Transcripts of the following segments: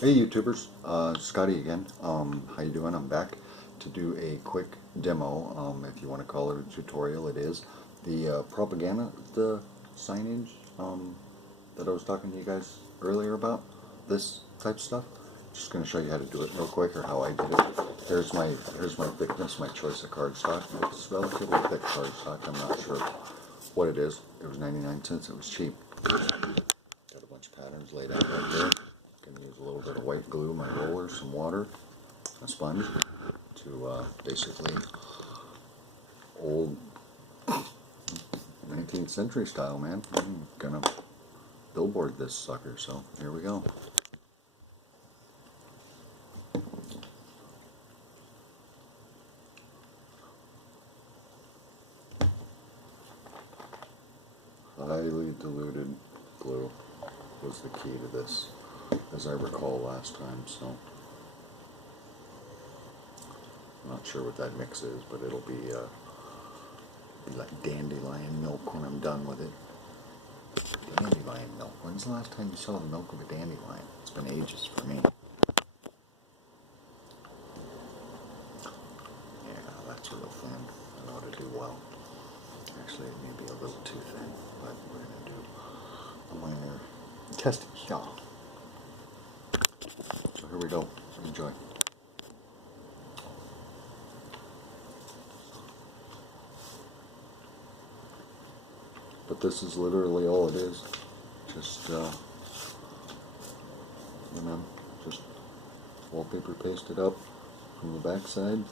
Hey YouTubers, Scotty again. How you doing? I'm back to do a quick demo, if you want to call it a tutorial. It is the propaganda, the signage that I was talking to you guys earlier about. This type of stuff. Just going to show you how to do it real quick, or how I did it. Here's my thickness, my choice of cardstock. It's relatively thick cardstock. I'm not sure what it is. It was 99 cents. It was cheap. Got a bunch of patterns laid out right there. Gonna use a little bit of white glue, my roller, some water, a sponge, to basically old 19th century style, man. I'm gonna billboard this sucker, so here we go. Highly diluted glue was the key to this, as I recall last time, so I'm not sure what that mix is, but it'll be like dandelion milk when I'm done with it. Dandelion milk. When's the last time you saw the milk of a dandelion? It's been ages for me. Yeah, that's real thin. I ought to do well. Actually, it may be a little too thin, but we're going to do a minor testing. Yeah. So here we go. Enjoy. But this is literally all it is. Just, just wallpaper pasted up from the back side.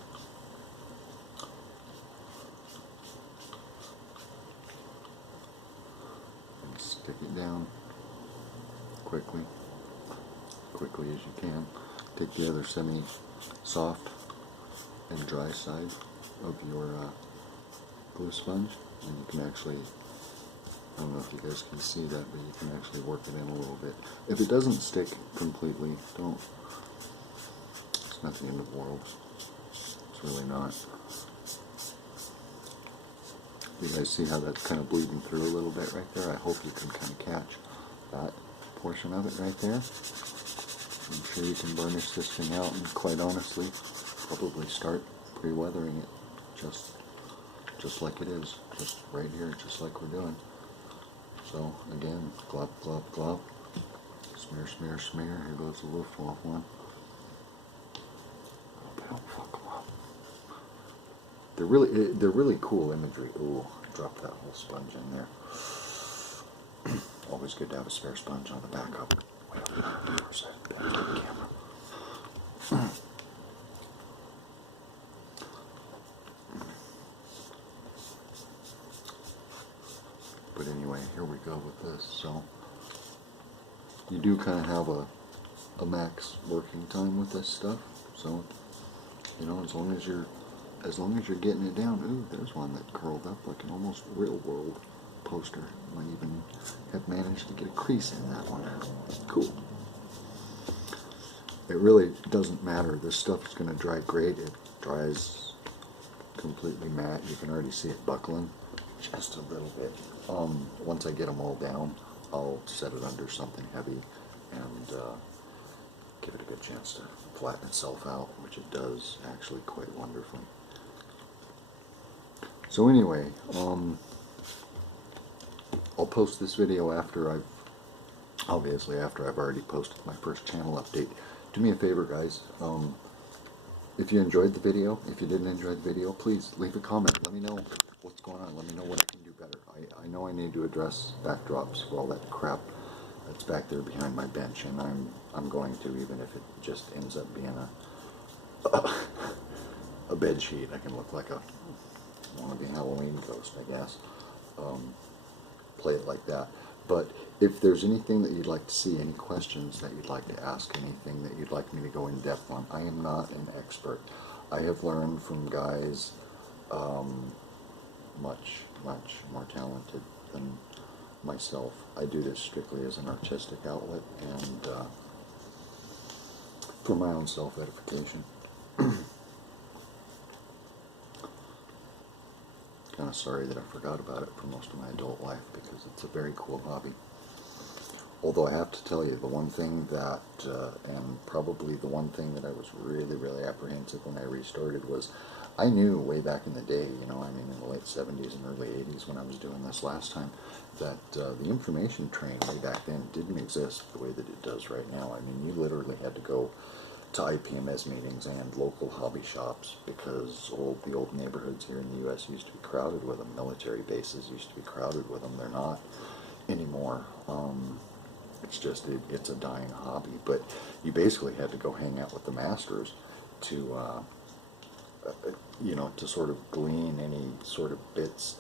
And stick it down quickly as you can. Take the other semi-soft and dry side of your glue sponge, and you can actually, I don't know if you guys can see that, but you can actually work it in a little bit. If it doesn't stick completely, don't, it's not the end of the world. It's really not. You guys see how that's kind of bleeding through a little bit right there? I hope you can kind of catch that portion of it right there. I'm sure you can burnish this thing out, and quite honestly, probably start pre-weathering it just like it is, just right here, just like we're doing. So again, glop, glop, glop, smear, smear, smear. Here goes the roof off one. Hope I don't fuck them up. They're really cool imagery. Ooh, drop that whole sponge in there. Always good to have a spare sponge on the backup. Way up there, where's that bend on the camera? But anyway, here we go with this. So you do kind of have a max working time with this stuff. So, you know, as long as you're getting it down. Ooh, there's one that curled up like an almost real world poster. Might even have managed to get a crease in that one. Cool. It really doesn't matter. This stuff is going to dry great. It dries completely matte. You can already see it buckling just a little bit. Once I get them all down, I'll set it under something heavy and give it a good chance to flatten itself out, which it does actually quite wonderfully. So anyway, I'll post this video after I've already posted my first channel update. Do me a favor, guys. If you enjoyed the video, if you didn't enjoy the video, please leave a comment. Let me know what's going on. Let me know what I can do better. I know I need to address backdrops for all that crap that's back there behind my bench, and I'm going to, even if it just ends up being a bed sheet. I can look like a wannabe Halloween ghost, I guess. Play it like that. But if there's anything that you'd like to see, any questions that you'd like to ask, anything that you'd like me to go in depth on, I am not an expert. I have learned from guys much more talented than myself. I do this strictly as an artistic outlet and for my own self-edification. Kind of sorry that I forgot about it for most of my adult life, because it's a very cool hobby. Although I have to tell you, the one thing that, and probably the one thing that I was really, really apprehensive when I restarted was, I knew way back in the day, you know, I mean in the late 70s and early 80s when I was doing this last time, that the information train way back then didn't exist the way that it does right now. I mean, you literally had to go to IPMS meetings and local hobby shops because the old neighborhoods here in the U.S. used to be crowded with them. Military bases used to be crowded with them. They're not anymore. It's just, it's a dying hobby. But you basically had to go hang out with the masters to, you know, to sort of glean any sort of bits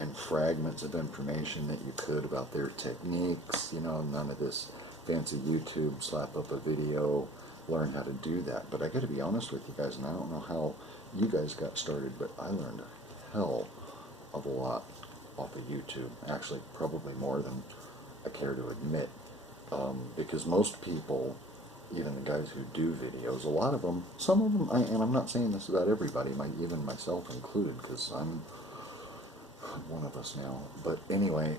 and fragments of information that you could about their techniques. You know, none of this fancy YouTube, slap up a video, learn how to do that. But I got to be honest with you guys, and I don't know how you guys got started, but I learned a hell of a lot off of YouTube. Actually, probably more than I care to admit. Because most people, even the guys who do videos, a lot of them, some of them, and I'm not saying this about everybody, even myself included, because I'm one of us now. But anyway,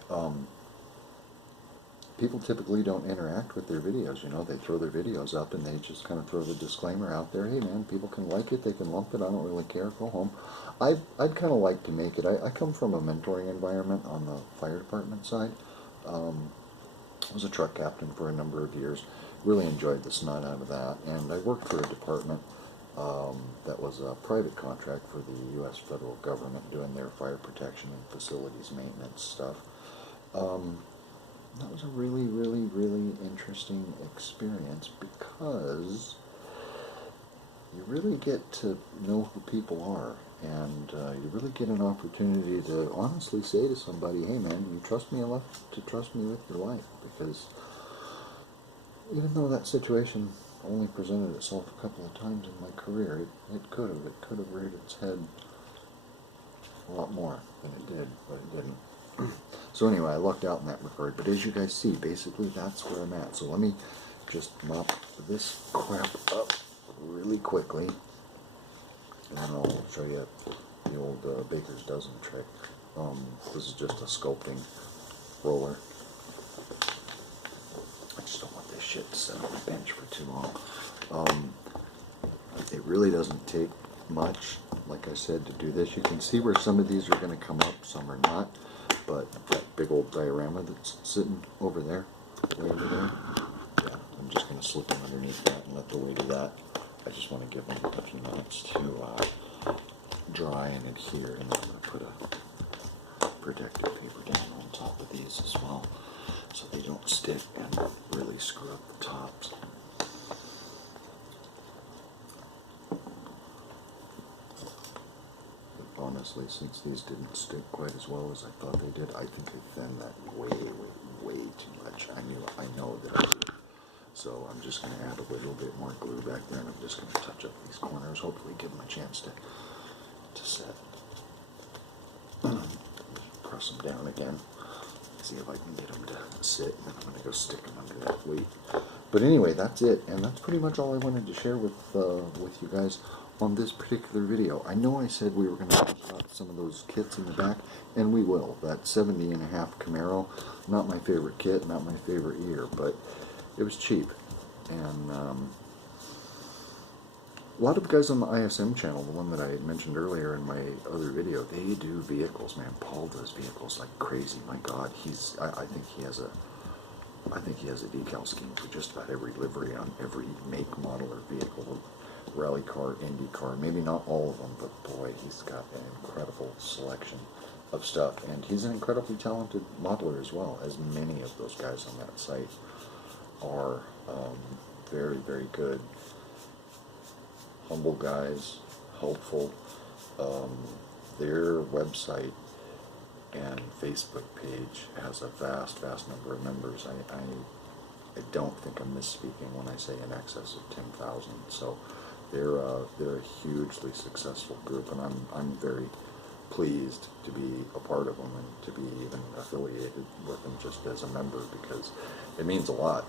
people typically don't interact with their videos. You know, they throw their videos up and they just kind of throw the disclaimer out there. Hey man, people can like it, they can lump it, I don't really care, go home. I'd kind of like to make it, I come from a mentoring environment on the fire department side. I was a truck captain for a number of years. Really enjoyed the snot out of that. And I worked for a department that was a private contract for the U.S. federal government doing their fire protection and facilities maintenance stuff. That was a really, really, really interesting experience because you really get to know who people are. And you really get an opportunity to honestly say to somebody, hey man, you trust me enough to trust me with your life? Because even though that situation only presented itself a couple of times in my career, it could have reared its head a lot more than it did, but it didn't. So anyway, I lucked out in that regard. But as you guys see, basically that's where I'm at. So let me just mop this crap up really quickly. And then I'll show you the old baker's dozen trick. This is just a sculpting roller. I just don't want this shit to sit on the bench for too long. It really doesn't take much, like I said, to do this. You can see where some of these are going to come up, some are not. But that big old diorama that's sitting over there, way over there, yeah, I'm just going to slip them underneath that and let the weight of that. I just want to give them a few minutes to dry and adhere, and then I'm going to put a protective paper down on top of these as well, so they don't stick and really screw up the tops. Honestly, since these didn't stick quite as well as I thought they did, I think I thinned that way too much. I know that I did. So I'm just going to add a little bit more glue back there, and I'm just going to touch up these corners, hopefully give them a chance to set. Press them down again, see if I can get them to sit, and then I'm going to go stick them under that weight. But anyway, that's it, and that's pretty much all I wanted to share with you guys on this particular video. I know I said we were going to talk about some of those kits in the back, and we will. That 70.5 Camaro, not my favorite kit, not my favorite year, but it was cheap. And a lot of guys on the ISM channel, the one that I had mentioned earlier in my other video, they do vehicles, man. Paul does vehicles like crazy. My God, I think he has a decal scheme for just about every livery on every make, model, or vehicle. Rally car, Indy car, maybe not all of them, but boy, he's got an incredible selection of stuff. And he's an incredibly talented modeler as well, as many of those guys on that site are. Very, very good. Humble guys, helpful. Their website and Facebook page has a vast number of members. I don't think I'm misspeaking when I say in excess of 10,000. So they're a hugely successful group, and I'm very pleased to be a part of them and to be even affiliated with them just as a member, because it means a lot.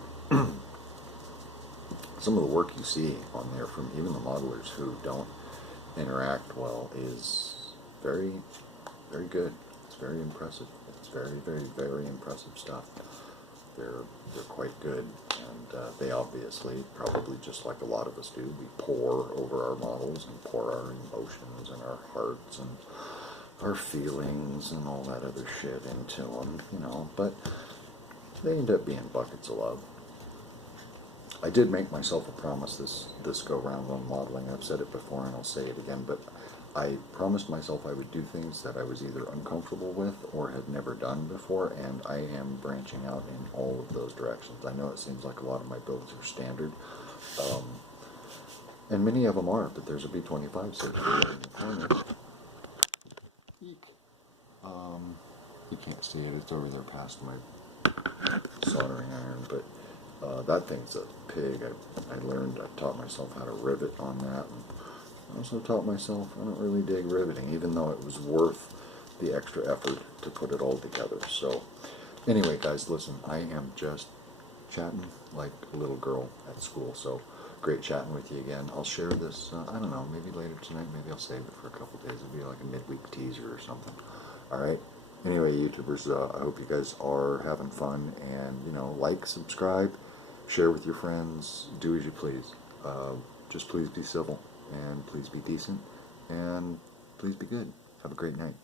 Some of the work you see on there from even the modelers who don't interact well is very, very good. It's very impressive. It's very, very, very impressive stuff. they're quite good, and they obviously, probably just like a lot of us do, we pour over our models and pour our emotions and our hearts and our feelings and all that other shit into them, you know, but they end up being buckets of love. I did make myself a promise this go round on modeling. I've said it before and I'll say it again, but I promised myself I would do things that I was either uncomfortable with or had never done before, and I am branching out in all of those directions. I know it seems like a lot of my builds are standard, and many of them are, but there's a B25 sitting here in the corner. Eek. You can't see it, it's over there past my soldering iron, but that thing's a pig. I taught myself how to rivet on that, and I also taught myself I don't really dig riveting, even though it was worth the extra effort to put it all together. So anyway, guys, listen, I am just chatting like a little girl at school, so great chatting with you again. I'll share this, I don't know, maybe later tonight, maybe I'll save it for a couple days. It'll be like a midweek teaser or something. Alright? Anyway, YouTubers, I hope you guys are having fun, and, you know, like, subscribe, share with your friends, do as you please. Just please be civil, and please be decent, and please be good. Have a great night.